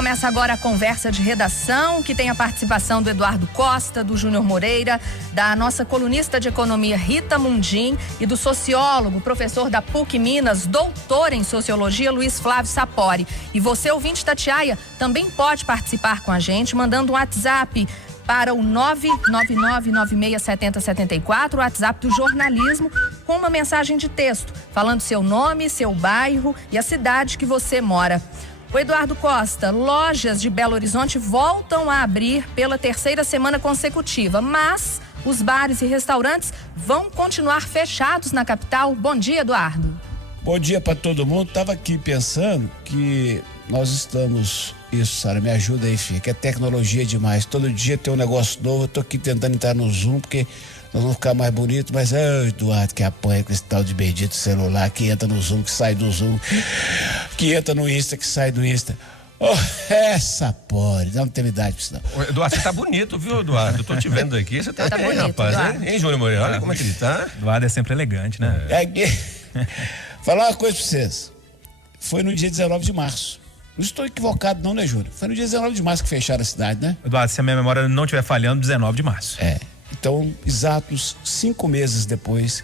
Começa agora a conversa de redação, que tem a participação do Eduardo Costa, do Júnior Moreira, da nossa colunista de economia Rita Mundim e do sociólogo, professor da PUC Minas, doutor em sociologia, Luiz Flávio Sapori. E você, ouvinte da Itatiaia, também pode participar com a gente, mandando um WhatsApp para o 999967074, o WhatsApp do jornalismo, com uma mensagem de texto, falando seu nome, seu bairro e a cidade que você mora. O Eduardo Costa, lojas de Belo Horizonte voltam a abrir pela terceira semana consecutiva, mas os bares e restaurantes vão continuar fechados na capital. Bom dia, Eduardo. Bom dia para todo mundo. Estava aqui pensando que nós estamos... Isso, Sara, me ajuda aí, filha, que é tecnologia demais. Todo dia tem um negócio novo. Eu tô aqui tentando entrar no Zoom, porque nós vamos ficar mais bonito, mas Eduardo, que apanha com esse tal de bendito celular, que entra no Zoom, que sai do Zoom, que entra no Insta, que sai do Insta. Oh, essa pode, não tem idade pra isso não. Eduardo, você tá bonito, viu, Eduardo? Eu tô te vendo aqui, você tá bem, bonito, rapaz, Eduardo. hein, Júnior Moreira? Olha como é que ele tá. Eduardo é sempre elegante, né? Falar uma coisa pra vocês. Foi no dia 19 de março. Não estou equivocado não, né, Júnior? Foi no dia 19 de março que fecharam a cidade, né? Eduardo, se a minha memória não estiver falhando, 19 de março. Então, exatos 5 meses depois,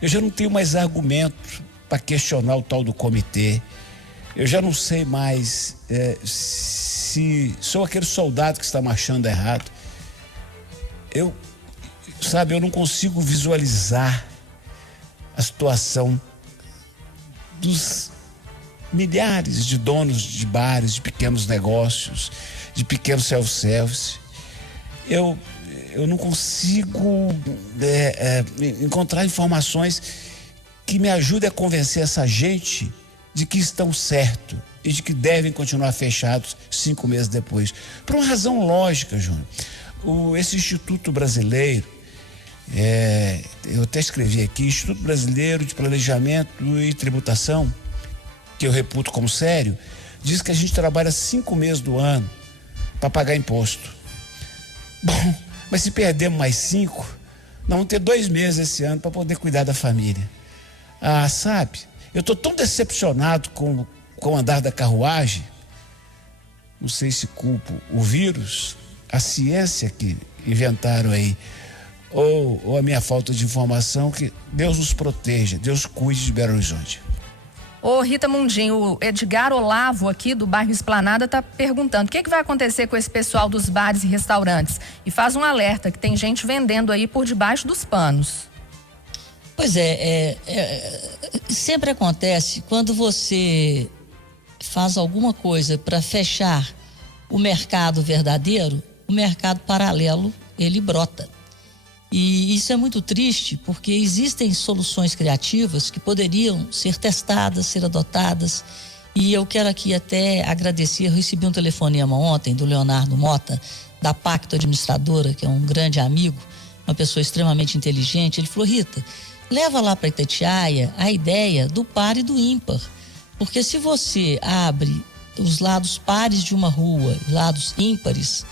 eu já não tenho mais argumento para questionar o tal do comitê. Eu já não sei mais se sou aquele soldado que está marchando errado. Eu não consigo visualizar a situação dos milhares de donos de bares, de pequenos negócios, de pequenos self-service. Eu não consigo encontrar informações que me ajudem a convencer essa gente de que estão certo e de que devem continuar fechados 5 meses depois. Por uma razão lógica, Júnior. Esse Instituto Brasileiro, eu até escrevi aqui, Instituto Brasileiro de Planejamento e Tributação, que eu reputo como sério, diz que a gente trabalha 5 meses do ano para pagar imposto. Bom, mas se perdermos mais 5, nós vamos ter 2 meses esse ano para poder cuidar da família. Sabe, eu estou tão decepcionado com o andar da carruagem, não sei se culpo o vírus, a ciência que inventaram aí, ou a minha falta de informação, que Deus nos proteja, Deus cuide de Belo Horizonte. Ô Rita Mundim, o Edgar Olavo aqui do bairro Esplanada está perguntando o que vai acontecer com esse pessoal dos bares e restaurantes, e faz um alerta que tem gente vendendo aí por debaixo dos panos. Pois sempre acontece quando você faz alguma coisa para fechar o mercado verdadeiro, o mercado paralelo ele brota. E isso é muito triste, porque existem soluções criativas que poderiam ser testadas, ser adotadas. E eu quero aqui até agradecer, eu recebi um telefonema ontem do Leonardo Mota, da Pacto Administradora, que é um grande amigo, uma pessoa extremamente inteligente. Ele falou: Rita, leva lá para Itatiaia a ideia do par e do ímpar. Porque se você abre os lados pares de uma rua, lados ímpares,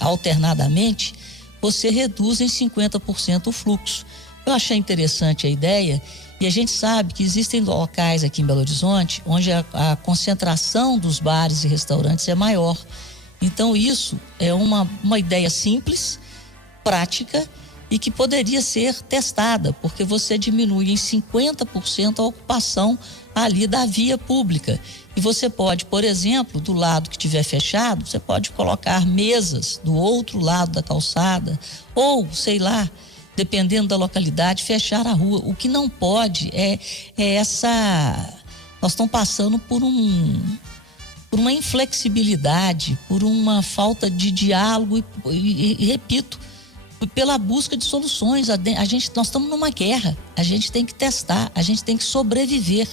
alternadamente, você reduz em 50% o fluxo. Eu achei interessante a ideia, e a gente sabe que existem locais aqui em Belo Horizonte onde a concentração dos bares e restaurantes é maior. Então isso é uma ideia simples, prática e que poderia ser testada, porque você diminui em 50% a ocupação ali da via pública. E você pode, por exemplo, do lado que estiver fechado, você pode colocar mesas do outro lado da calçada, ou, sei lá, dependendo da localidade, fechar a rua. O que não pode é nós estamos passando por uma inflexibilidade, por uma falta de diálogo e repito, pela busca de soluções. Nós estamos numa guerra, a gente tem que testar, a gente tem que sobreviver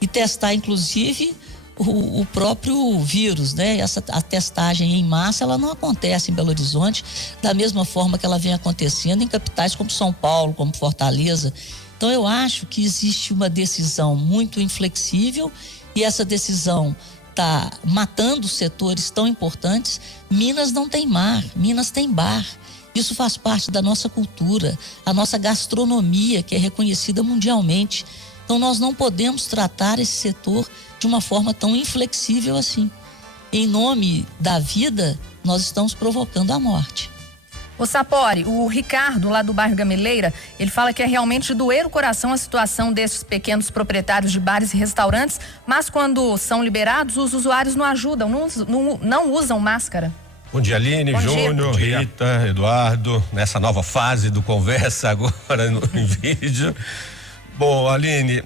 e testar, inclusive, o próprio vírus, né? A testagem em massa, ela não acontece em Belo Horizonte da mesma forma que ela vem acontecendo em capitais como São Paulo, como Fortaleza. Então eu acho que existe uma decisão muito inflexível e essa decisão está matando setores tão importantes. Minas não tem mar, Minas tem bar. Isso faz parte da nossa cultura, a nossa gastronomia, que é reconhecida mundialmente. Então nós não podemos tratar esse setor de uma forma tão inflexível assim. em nome da vida, nós estamos provocando a morte. Ô Sapori, o Ricardo, lá do bairro Gameleira, ele fala que é realmente doer o coração a situação desses pequenos proprietários de bares e restaurantes, mas quando são liberados, os usuários não ajudam, não usam máscara. Bom dia, Aline, Júnior, Rita, Eduardo, nessa nova fase do Conversa agora em vídeo. Bom, Aline,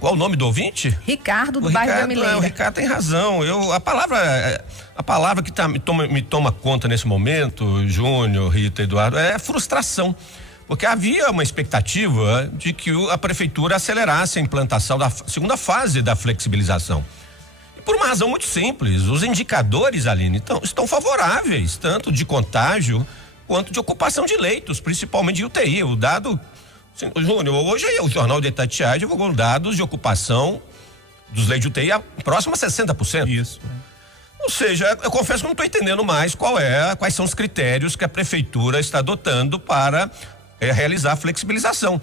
qual o nome do ouvinte? Ricardo, do bairro Gameleira. O Ricardo tem razão. A palavra que me toma conta nesse momento, Júnior, Rita, Eduardo, é frustração. Porque havia uma expectativa de que a prefeitura acelerasse a implantação da segunda fase da flexibilização. E por uma razão muito simples, os indicadores, Aline, estão favoráveis, tanto de contágio quanto de ocupação de leitos, principalmente de UTI. O dado... Júnior, hoje o Jornal de Itatiaia divulgou dados de ocupação dos leitos de UTI próximo a 60%. Isso. Ou seja, eu confesso que não estou entendendo mais quais são os critérios que a prefeitura está adotando para realizar a flexibilização.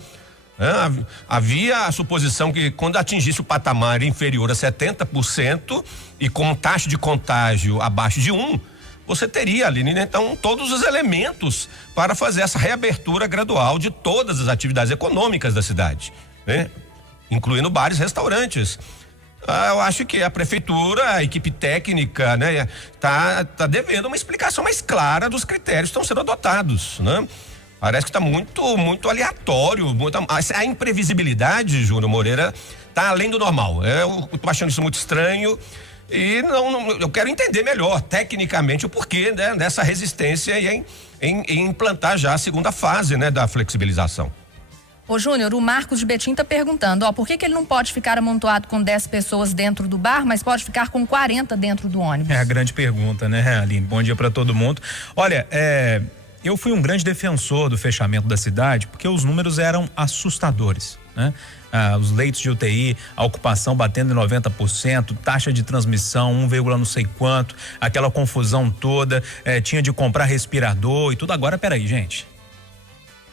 Havia a suposição que quando atingisse o patamar inferior a 70% e com taxa de contágio abaixo de 1, você teria ali, né, então, todos os elementos para fazer essa reabertura gradual de todas as atividades econômicas da cidade, né? Incluindo bares e restaurantes. Eu acho que a prefeitura, a equipe técnica, né, tá devendo uma explicação mais clara dos critérios que estão sendo adotados, né? Parece que está muito aleatório, a imprevisibilidade, Júnior Moreira, tá além do normal. Eu tô achando isso muito estranho. E eu quero entender melhor, tecnicamente, o porquê, né, dessa resistência em implantar já a segunda fase, né, da flexibilização. Ô Júnior, o Marcos de Betim tá perguntando, por que ele não pode ficar amontoado com 10 pessoas dentro do bar, mas pode ficar com 40 dentro do ônibus? É a grande pergunta, né, Aline? Bom dia para todo mundo. Olha, eu fui um grande defensor do fechamento da cidade, porque os números eram assustadores, né? Os leitos de UTI, a ocupação batendo em 90%, taxa de transmissão 1, não sei quanto, aquela confusão toda, tinha de comprar respirador e tudo. Agora, peraí, gente,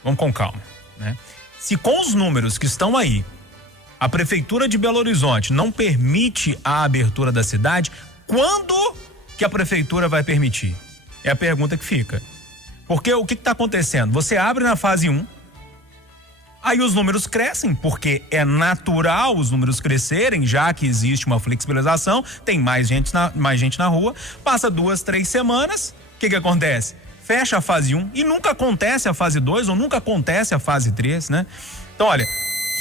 vamos com calma, né? Se com os números que estão aí, a prefeitura de Belo Horizonte não permite a abertura da cidade, quando que a prefeitura vai permitir? É a pergunta que fica. Porque o que está acontecendo? Você abre na fase 1, aí os números crescem, porque é natural os números crescerem, já que existe uma flexibilização, tem mais gente na rua, passa 2, 3 semanas, o que acontece? Fecha a fase 1 e nunca acontece a fase 2 ou nunca acontece a fase 3, né? Então, olha,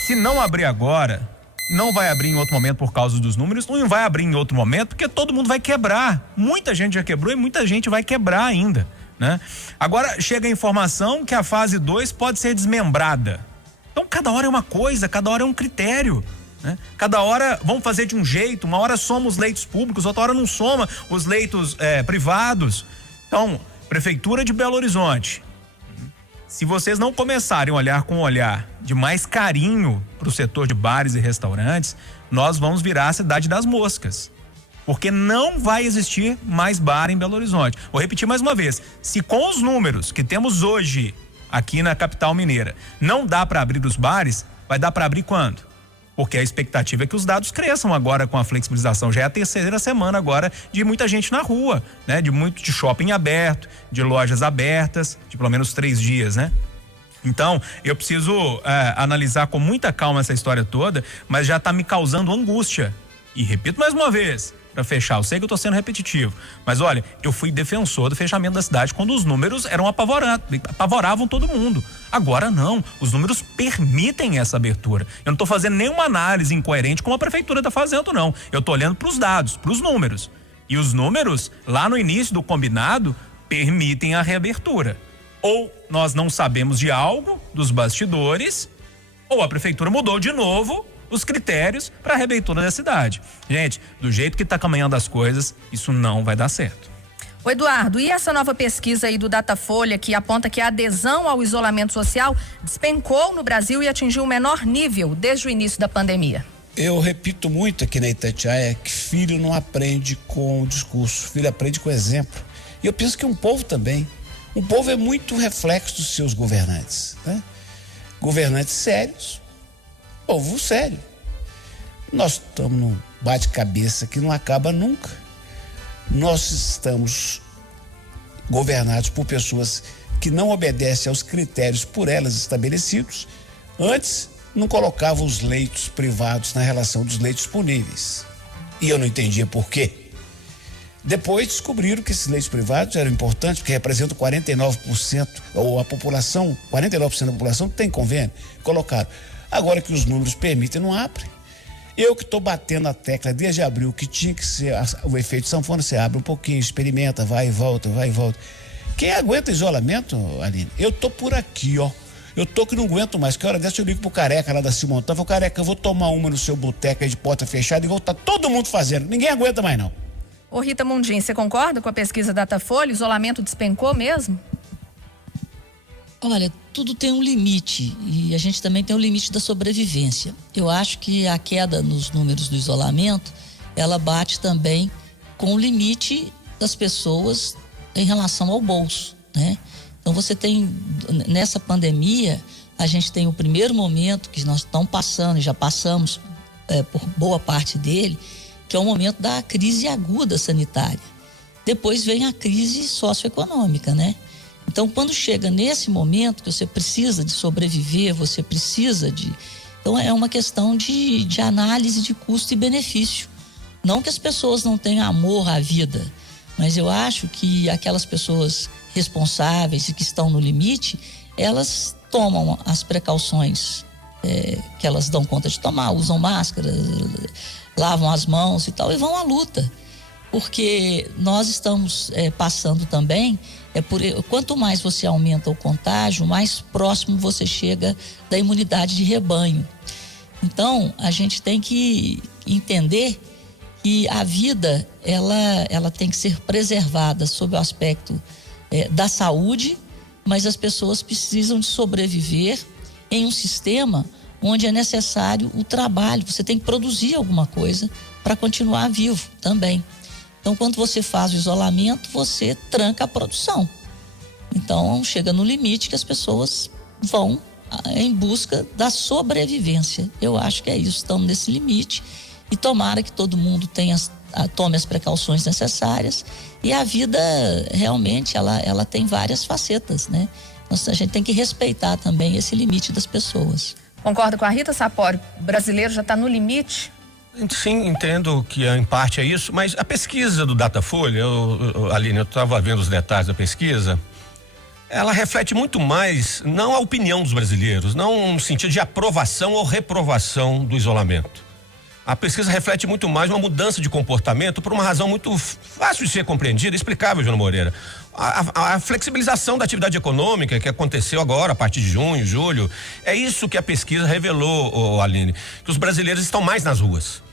se não abrir agora, não vai abrir em outro momento por causa dos números, não vai abrir em outro momento porque todo mundo vai quebrar. Muita gente já quebrou e muita gente vai quebrar ainda, né? Agora chega a informação que a fase 2 pode ser desmembrada. Então, cada hora é uma coisa, cada hora é um critério, né? Cada hora vamos fazer de um jeito, uma hora soma os leitos públicos, outra hora não soma os leitos privados. Então, Prefeitura de Belo Horizonte, se vocês não começarem a olhar com um olhar de mais carinho para o setor de bares e restaurantes, nós vamos virar a cidade das moscas. Porque não vai existir mais bar em Belo Horizonte. Vou repetir mais uma vez, se com os números que temos hoje aqui na capital mineira, não dá para abrir os bares, vai dar para abrir quando? Porque a expectativa é que os dados cresçam agora com a flexibilização. Já é a 3ª semana agora de muita gente na rua, né? De shopping aberto, de lojas abertas, de pelo menos 3 dias, né? Então, eu preciso analisar com muita calma essa história toda, mas já está me causando angústia. E repito mais uma vez, para fechar, eu sei que eu tô sendo repetitivo, mas olha, eu fui defensor do fechamento da cidade quando os números eram apavoravam todo mundo. Agora não, os números permitem essa abertura. Eu não tô fazendo nenhuma análise incoerente como a prefeitura tá fazendo, não. Eu tô olhando para os dados, para os números. E os números, lá no início do combinado, permitem a reabertura. Ou nós não sabemos de algo dos bastidores, ou a prefeitura mudou de novo os critérios para a reabertura da cidade. Gente, do jeito que está caminhando as coisas, isso não vai dar certo. Ô Eduardo, e essa nova pesquisa aí do Datafolha que aponta que a adesão ao isolamento social despencou no Brasil e atingiu o menor nível desde o início da pandemia? Eu repito muito aqui na Itatiaia que filho não aprende com discurso, filho aprende com exemplo. E eu penso que um povo também. Um povo é muito reflexo dos seus governantes, né? Governantes sérios, povo sério. Nós estamos num bate-cabeça que não acaba nunca. nós estamos governados por pessoas que não obedecem aos critérios por elas estabelecidos. Antes, não colocavam os leitos privados na relação dos leitos disponíveis. E eu não entendia por quê. Depois descobriram que esses leitos privados eram importantes, porque representam 49%, ou a população, 49% da população tem convênio. Colocaram. Agora que os números permitem, não abre. Eu que estou batendo a tecla desde abril, que tinha que ser o efeito sanfona, você abre um pouquinho, experimenta, vai e volta, vai e volta. Quem aguenta isolamento, Aline? Eu tô por aqui, ó. Eu tô que não aguento mais. Que hora dessa eu ligo pro Careca lá da Simontão. Falo, Careca, eu vou tomar uma no seu boteco aí de porta fechada e vou estar todo mundo fazendo. Ninguém aguenta mais, não. Ô Rita Mundim, você concorda com a pesquisa Datafolha? O isolamento despencou mesmo? Olha, tudo tem um limite e a gente também tem um limite da sobrevivência. Eu acho que a queda nos números do isolamento, ela bate também com o limite das pessoas em relação ao bolso, né? Então você tem, nessa pandemia, a gente tem o primeiro momento que nós estamos passando, e já passamos por boa parte dele, que é o momento da crise aguda sanitária. Depois vem a crise socioeconômica, né? Então, quando chega nesse momento que você precisa de sobreviver, você precisa de... Então, é uma questão de análise de custo e benefício. Não que as pessoas não tenham amor à vida, mas eu acho que aquelas pessoas responsáveis e que estão no limite, elas tomam as precauções que elas dão conta de tomar, usam máscara, lavam as mãos e tal, e vão à luta. Porque nós estamos passando também, quanto mais você aumenta o contágio, mais próximo você chega da imunidade de rebanho. Então, a gente tem que entender que a vida, ela tem que ser preservada sob o aspecto da saúde, mas as pessoas precisam de sobreviver em um sistema onde é necessário o trabalho. Você tem que produzir alguma coisa para continuar vivo também. Então, quando você faz o isolamento, você tranca a produção. Então, chega no limite que as pessoas vão em busca da sobrevivência. Eu acho que é isso, estamos nesse limite e tomara que todo mundo tome as precauções necessárias e a vida realmente, ela tem várias facetas, né? Então, a gente tem que respeitar também esse limite das pessoas. Concorda com a Rita Sapori? O brasileiro já está no limite? Sim, entendo que em parte é isso, mas a pesquisa do Datafolha, Aline, eu estava vendo os detalhes da pesquisa, ela reflete muito mais, não a opinião dos brasileiros, não no sentido de aprovação ou reprovação do isolamento. A pesquisa reflete muito mais uma mudança de comportamento por uma razão muito fácil de ser compreendida e explicável, João Moreira. A flexibilização da atividade econômica que aconteceu agora, a partir de junho, julho, é isso que a pesquisa revelou, Aline, que os brasileiros estão mais nas ruas.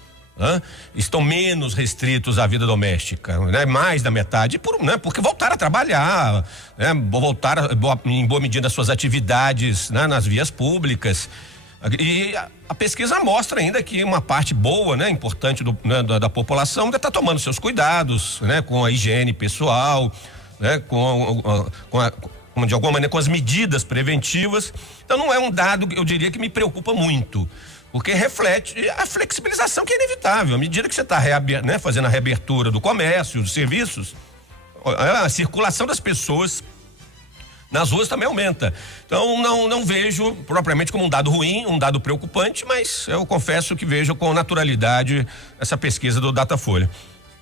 Estão menos restritos à vida doméstica, né? Mais da metade, porque voltaram a trabalhar, né? Voltaram em boa medida as suas atividades, né? Nas vias públicas. E a pesquisa mostra ainda que uma parte boa, né, importante da população ainda está tomando seus cuidados, né, com a higiene pessoal, né, de alguma maneira com as medidas preventivas. Então não é um dado, eu diria, que me preocupa muito, porque reflete a flexibilização que é inevitável. À medida que você está fazendo a reabertura do comércio, dos serviços, a circulação das pessoas nas ruas também aumenta. Então não vejo propriamente como um dado ruim, um dado preocupante, mas eu confesso que vejo com naturalidade essa pesquisa do Datafolha.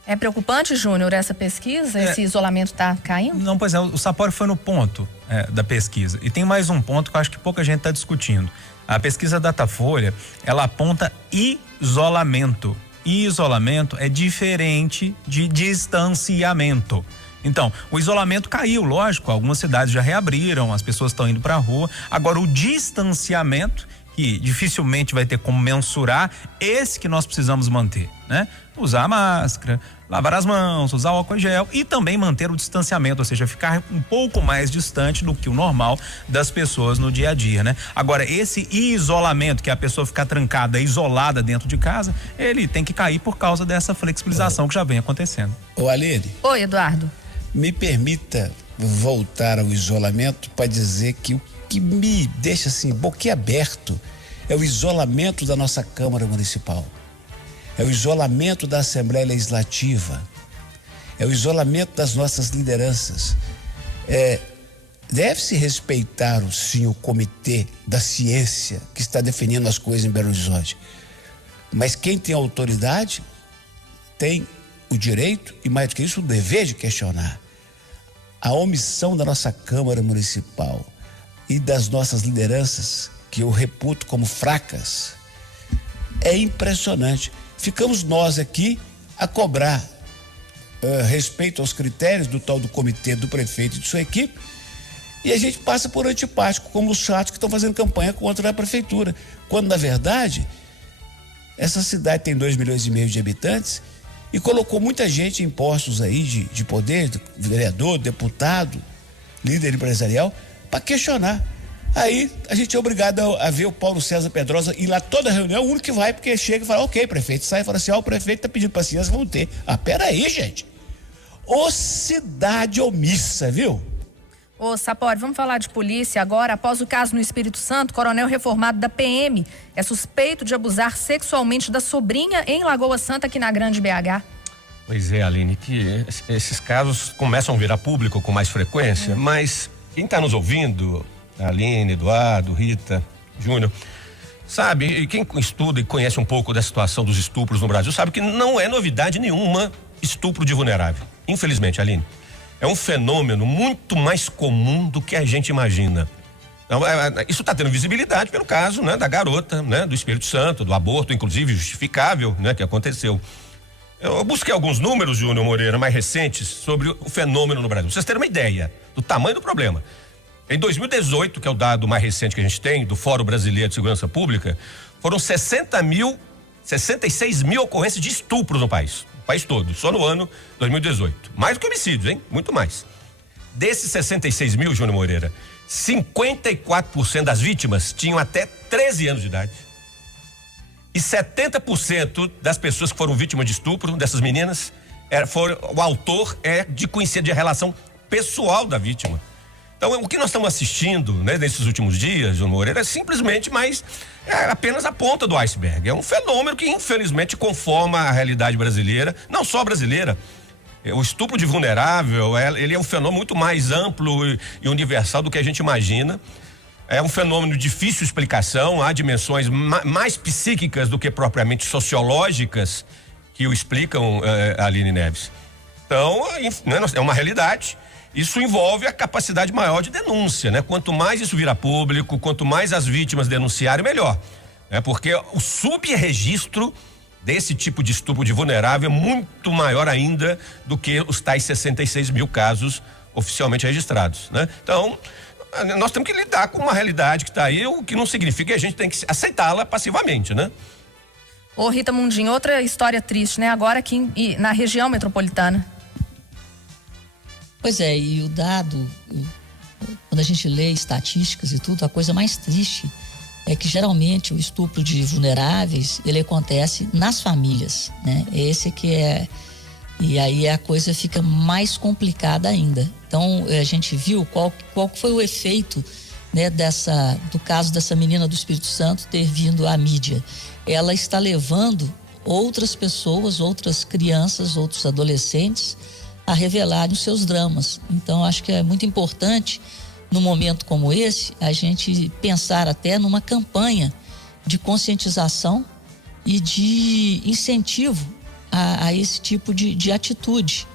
É preocupante, Júnior, essa pesquisa? Esse isolamento está caindo? Não, pois é, o Sapori foi no ponto da pesquisa. E tem mais um ponto que eu acho que pouca gente está discutindo. A pesquisa Datafolha, ela aponta isolamento. E isolamento é diferente de distanciamento. Então, o isolamento caiu, lógico, algumas cidades já reabriram, as pessoas estão indo para a rua. Agora, o distanciamento, que dificilmente vai ter como mensurar, esse que nós precisamos manter, né? Usar máscara, lavar as mãos, usar o álcool em gel e também manter o distanciamento, ou seja, ficar um pouco mais distante do que o normal das pessoas no dia a dia, né? Agora, esse isolamento, que é a pessoa ficar trancada, isolada dentro de casa, ele tem que cair por causa dessa flexibilização que já vem acontecendo. Ô Aline. Oi, Eduardo. Me permita voltar ao isolamento para dizer que o que me deixa assim boquiaberto é o isolamento da nossa Câmara Municipal, é o isolamento da Assembleia Legislativa, é o isolamento das nossas lideranças. Deve-se respeitar, sim, o comitê da ciência que está definindo as coisas em Belo Horizonte. Mas quem tem autoridade tem o direito e, mais do que isso, o dever de questionar. A omissão da nossa Câmara Municipal e das nossas lideranças, que eu reputo como fracas, é impressionante. Ficamos nós aqui a cobrar respeito aos critérios do tal do comitê, do prefeito e de sua equipe, e a gente passa por antipático, como os chatos que estão fazendo campanha contra a prefeitura, quando na verdade essa cidade tem 2,5 milhões de habitantes e colocou muita gente em postos aí de poder, vereador, deputado, líder empresarial, para questionar. Aí a gente é obrigado a ver o Paulo César Pedrosa ir lá toda reunião, o único que vai, porque chega e fala, ok, prefeito, sai e fala assim, o prefeito tá pedindo paciência, vamos ter. Peraí, gente. Ô cidade omissa, viu? Ô Sapori, vamos falar de polícia agora. Após o caso no Espírito Santo, coronel reformado da PM é suspeito de abusar sexualmente da sobrinha em Lagoa Santa, aqui na Grande BH. Pois é, Aline, que esses casos começam a virar público com mais frequência, mas quem está nos ouvindo, Aline, Eduardo, Rita, Júnior, sabe, e quem estuda e conhece um pouco da situação dos estupros no Brasil, sabe que não é novidade nenhuma estupro de vulnerável. Infelizmente, Aline, é um fenômeno muito mais comum do que a gente imagina. Então, isso está tendo visibilidade pelo caso, né, da garota, né, do Espírito Santo, do aborto, inclusive justificável, né, que aconteceu. Eu busquei alguns números, Júnior Moreira, mais recentes sobre o fenômeno no Brasil. Pra vocês terem uma ideia do tamanho do problema. Em 2018, que é o dado mais recente que a gente tem, do Fórum Brasileiro de Segurança Pública, foram 66 mil ocorrências de estupro no país todo, só no ano 2018. Mais do que homicídios, hein? Muito mais. Desses 66 mil, Júnior Moreira, 54% das vítimas tinham até 13 anos de idade. E 70% das pessoas que foram vítimas de estupro, dessas meninas, o autor é de conhecer de relação pessoal da vítima. Então, o que nós estamos assistindo, né, nesses últimos dias, Júnior Moreira, é simplesmente apenas a ponta do iceberg. É um fenômeno que, infelizmente, conforma a realidade brasileira, não só brasileira. O estupro de vulnerável, ele é um fenômeno muito mais amplo e universal do que a gente imagina. É um fenômeno de difícil explicação, há dimensões mais psíquicas do que propriamente sociológicas que o explicam, Aline Neves. Então, é uma realidade. Isso envolve a capacidade maior de denúncia, né? Quanto mais isso virar público, quanto mais as vítimas denunciarem, melhor. Porque o subregistro desse tipo de estupro de vulnerável é muito maior ainda do que os tais 66 mil casos oficialmente registrados, né? Então, nós temos que lidar com uma realidade que está aí, o que não significa que a gente tem que aceitá-la passivamente, né? Ô Rita Mundim, outra história triste, né? Agora aqui na região metropolitana. Pois é, e o dado, quando a gente lê estatísticas e tudo, a coisa mais triste é que geralmente o estupro de vulneráveis, ele acontece nas famílias, né? Esse que é, e aí a coisa fica mais complicada ainda. Então, a gente viu qual foi o efeito, né, do caso dessa menina do Espírito Santo ter vindo à mídia. Ela está levando outras pessoas, outras crianças, outros adolescentes a revelarem os seus dramas. Então, acho que é muito importante, num momento como esse, a gente pensar até numa campanha de conscientização e de incentivo a esse tipo de atitude,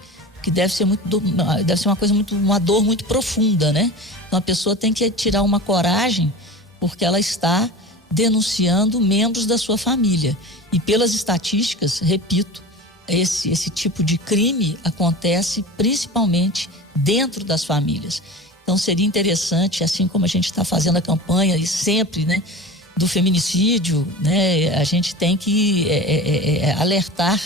que deve ser uma coisa uma dor muito profunda, né? Então, a pessoa tem que tirar uma coragem, porque ela está denunciando membros da sua família. E pelas estatísticas, repito, esse tipo de crime acontece principalmente dentro das famílias. Então, seria interessante, assim como a gente está fazendo a campanha e sempre, né, do feminicídio, né, a gente tem que alertar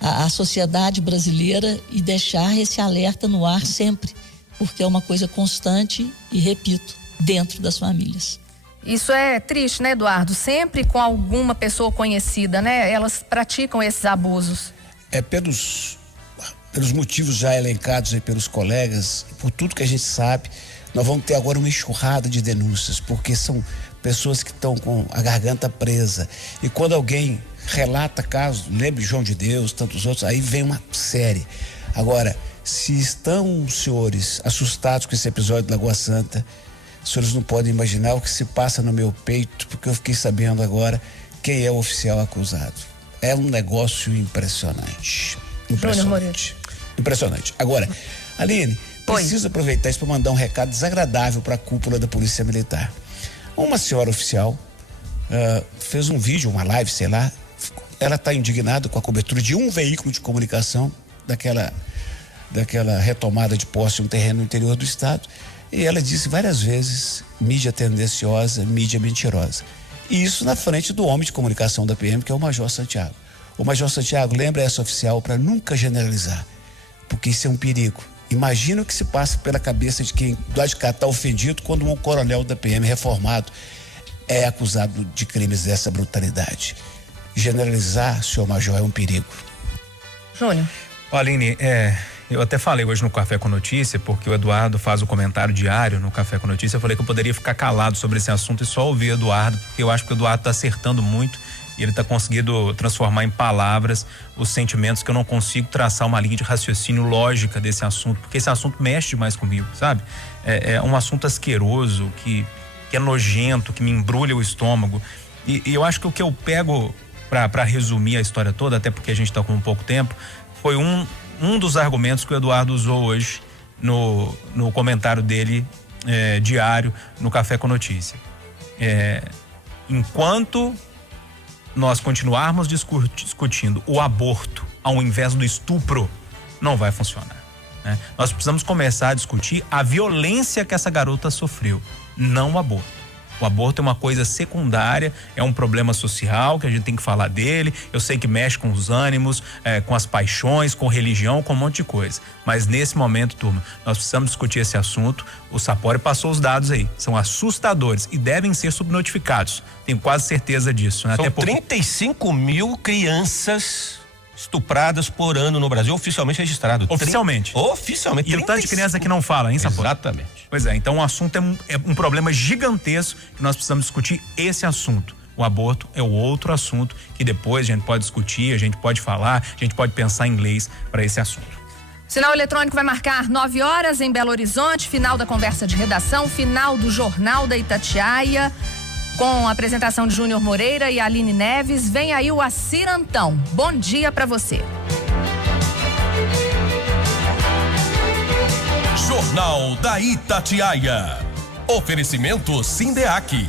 a sociedade brasileira e deixar esse alerta no ar sempre, porque é uma coisa constante e, repito, dentro das famílias. Isso é triste, né, Eduardo? Sempre com alguma pessoa conhecida, né? Elas praticam esses abusos. Pelos motivos já elencados aí pelos colegas, por tudo que a gente sabe, nós vamos ter agora uma enxurrada de denúncias, porque são pessoas que estão com a garganta presa. E quando alguém relata casos, lembre João de Deus, tantos outros, aí vem uma série. Agora, se estão os senhores assustados com esse episódio de Lagoa Santa, os senhores não podem imaginar o que se passa no meu peito, porque eu fiquei sabendo agora quem é o oficial acusado. É um negócio impressionante. Impressionante. Impressionante. Agora, Aline, preciso aproveitar isso para mandar um recado desagradável para a cúpula da Polícia Militar. Uma senhora oficial fez um vídeo, uma live, sei lá. Ela está indignada com a cobertura de um veículo de comunicação daquela retomada de posse de um terreno no interior do estado. E ela disse várias vezes: mídia tendenciosa, mídia mentirosa. E isso na frente do homem de comunicação da PM, que é o Major Santiago. O Major Santiago, lembra essa oficial para nunca generalizar, porque isso é um perigo. Imagina o que se passa pela cabeça de quem do lado de cá está ofendido quando um coronel da PM reformado é acusado de crimes dessa brutalidade. Generalizar, senhor Major, é um perigo. Júnior. Aline, eu até falei hoje no Café com Notícia, porque o Eduardo faz o comentário diário no Café com Notícia. Eu falei que eu poderia ficar calado sobre esse assunto e só ouvir o Eduardo, porque eu acho que o Eduardo está acertando muito e ele está conseguindo transformar em palavras os sentimentos que eu não consigo traçar uma linha de raciocínio lógica desse assunto, porque esse assunto mexe demais comigo, sabe? É um assunto asqueroso, que é nojento, que me embrulha o estômago. E eu acho que o que eu pego para resumir a história toda, até porque a gente está com pouco tempo, foi um dos argumentos que o Eduardo usou hoje no comentário dele diário no Café com Notícia. Enquanto nós continuarmos discutindo o aborto ao invés do estupro, não vai funcionar, né? Nós precisamos começar a discutir a violência que essa garota sofreu, não o aborto. O aborto é uma coisa secundária, é um problema social que a gente tem que falar dele. Eu sei que mexe com os ânimos, com as paixões, com religião, com um monte de coisa. Mas nesse momento, turma, nós precisamos discutir esse assunto. O Sapori passou os dados aí, são assustadores e devem ser subnotificados. Tenho quase certeza disso, né? São até porque 35 mil crianças estupradas por ano no Brasil, oficialmente registrado. Oficialmente. Oficialmente. E o tanto de criança que não fala, hein, Sapori? Exatamente. Pois é, então o assunto é um problema gigantesco que nós precisamos discutir esse assunto. O aborto é o outro assunto que depois a gente pode discutir, a gente pode falar, a gente pode pensar em leis para esse assunto. Sinal eletrônico vai marcar 9 horas em Belo Horizonte, final da conversa de redação, final do Jornal da Itatiaia, com a apresentação de Júnior Moreira e Aline Neves. Vem aí o Acirantão. Bom dia para você. Jornal da Itatiaia. Oferecimento Sindeac.